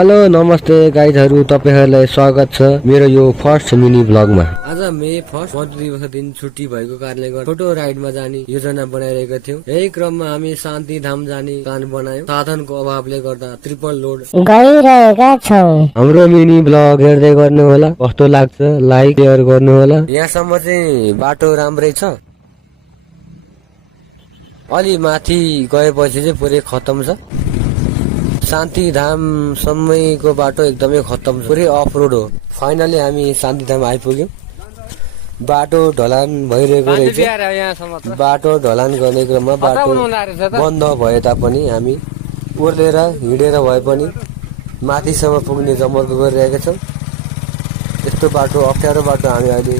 Hello नमस्ते गाइजहरु, तपाईहरुलाई स्वागत छ मेरो यो फर्स्ट मिनी ब्लगमा। आज मे 1 मजदुर दिवसको दिन छुट्टी भएको कारणले गर्दा छोटो राइडमा जाने योजना बनाइरहेका थियौं। यही क्रममा हामी शान्ति धाम जाने प्लान बनायौं। साधनको अभावले गर्दा ट्रिपल लोड गइरहेका छौं। हाम्रो मिनी ब्लग हेर्दै गर्नु होला, कस्तो लाग्छ लाइक शेयर गर्नु होला। यहाँसम्म चाहिँ बाटो राम्रै छ, अलि माथि गएपछि चाहिँ पुरै खतम छ। शान्ति धाम सम्मैको बाटो एकदमै खतम छ, पुरै अफ रोड हो। फाइनली हामी शान्ति धाम आइपुग्यौं। बाटो ढलान भइरहेको रहेछ। बाटो ढलान गर्ने क्रममा बाटो बन्द भए तापनि हामी ओर्लेर हिँडेर भए पनि माथिसम्म पुग्ने जमर्को गरिरहेका छौं। यस्तो बाटो अप्ठ्यारो बाटो हामी अहिले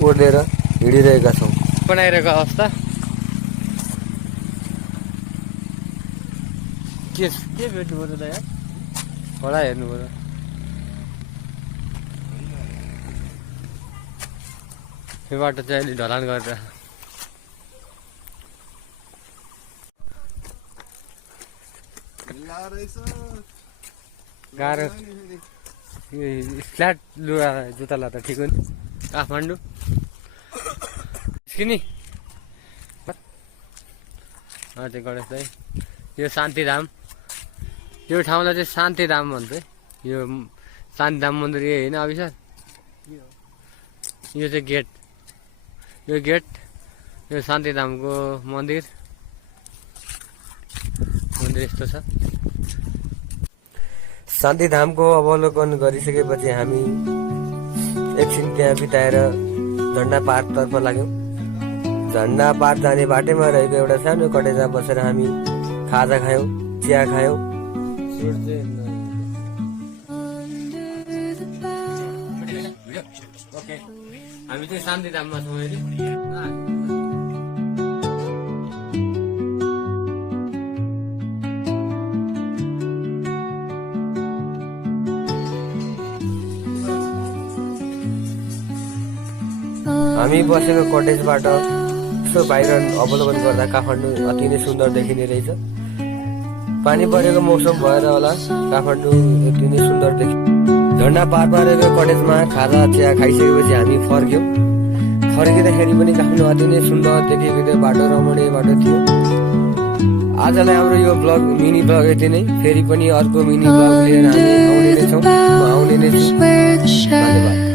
ओर्लेर हिँडिरहेका छौं। बनाइरहेको अवस्था के भेट्नु पर्यो त यार, घोडा हेर्नु पर्यो। यो बाटो चाहिँ अहिले ढलान गरेर गाह्रो। फ्ल्याट लुगा जुत्ता लाँदा ठिक हो नि। काठमाडौँ किनी अझै गणेश दाइ, यो शान्तिधाम, यो ठाउँलाई चाहिँ शान्तिधाम भन्छ। यो शान्तिधाम मन्दिर यही होइन अभिषेक? यो चाहिँ गेट, यो गेट, यो शान्तिधामको मन्दिर यस्तो छ। शान्तिधामको अवलोकन गरिसकेपछि हामी एकछिन त्यहाँ बिताएर झण्डा पार्कतर्फ लाग्यौं। झण्डा पार्क जाने बाटैमा रहेको एउटा सानो कटेजमा बसेर हामी खाजा खायौं, चिया खायौं। हामी चाहिँ शान्तिधाममा छौँ अहिले। हामी बसेको कटेजबाट यसो बाहिर अवलोकन गर्दा काठमाडौँ अति नै सुन्दर देखिने रहेछ। पानी परेको मौसम भएर होला काठमाडौँ यति नै सुन्दर देखिन्छ। झण्डा पारमा रहेको कटेजमा खाजा चिया खाइसकेपछि हामी फर्क्यौं। फर्किँदाखेरि पनि काठमाडौँ अति नै सुन्दर देखेको थियो, बाटो रमणीय बाटो थियो। आजलाई हाम्रो यो ब्लग मिनी ब्लग यति नै। फेरि पनि अर्को मिनी ब्लग लिएर हामी आउने नै छौँ, म आउने नै छु। धन्यवाद।